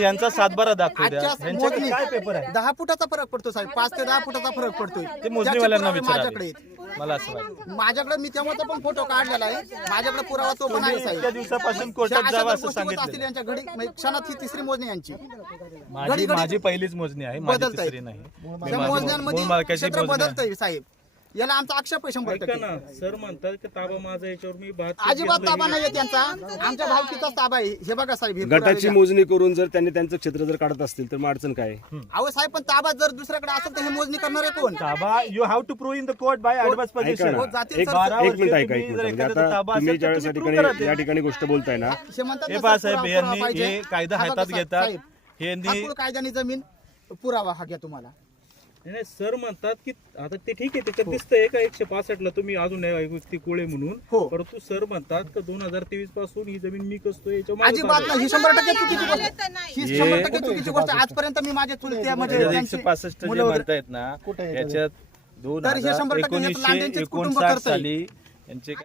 यांचा सातबारा दाखवू द्या. आजच्या यांच्याकडे मोजणी काय पेपर आहे? दहा फुटाचा फरक पडतो साहेब. पाच ते दहा फुटाचा फरक पडतोय. ते मोजणीवाल्यांना पुरावे माझ्याकडे विचारावे आहेत. मला असं वाटतं. माझ्याकडे मी तेव्हाचा पण फोटो काढलेला आहे. माझ्याकडे पुरावा तो पण आहे दिवसापासून कोर्टात जावं असं सांगितलं यांच्या घडी म्हणजे क्षणात ही तिसरी मोजणी यांची. माझी घडी- माझी पहिलीच मोजणी आहे माझी बदलताय. तिसरी नाही. मी त्या माझी मोजण्यांमध्ये मूळ मालकाची क्षेत्र मोजणी आहे. बदलतंय साहेब. याला आमचा आक्षेप आहे शंभर ऐका टक्के. ना सर म्हणतात की ताबा माझा याच्यावर मी बहात्तर अजिबात. ताबा नाहीये त्यांचा. आमच्या भावकीचाच ताबा आहे. हे बघा साहेब हे गटाची पुरावे. मोजणी करून जर त्यांनी त्यांचं क्षेत्र जर काढत असतील तर मग अडचण काय? आहे? अहो साहेब पण ताबा जर दुसऱ्याकडे असेल तर हे मोजणी करणार आहे कोण? ताबा you have to prove in the court by advance ऐका पोझिशन ना हो, जातील एक सर, बारा एक वर्षे मिनिट ऐका तुम्ही एक जर मिनिट म्हणजे एखाद्याचा आता ताबा तुम्ही असेल तर ज्या तुम्ही ठिकाणी prove करा ते. या ठिकाणी गोष्ट बोलताय ना हे म्हणतात हे ना, पहा सर, साहेब पुरावा- यांनी पाहिजे. हे कायदा हा बघा हातात साहेब, घेतात. साहेब, हे यांनी कायद्याने जमीन पुरावा हा घ्या तुम्हाला. नाही, सर म्हणतात की आता ते ठीक आहे त्याच्यात दिसतंय का एकशे पासष्ट ला तुम्ही अजून नाही व्यक्ती कोळे म्हणून. हो. परंतु सर म्हणतात का दोन हजार तेवीसपासून ही जमीन मी कसतोय याच्यावर माझा अजिबात ताबा नाही ही शंभर टक्के चुकीची गोष्ट ही शंभर टक्के चुकीची गोष्ट. आजपर्यंत मी माझ्या चुलत्या म्हणजे एकशे पासष्ट म्हणतायत ना याच्यात दोन हे हजार हे एकोणीसशे एकोणसाठ. साली यांचे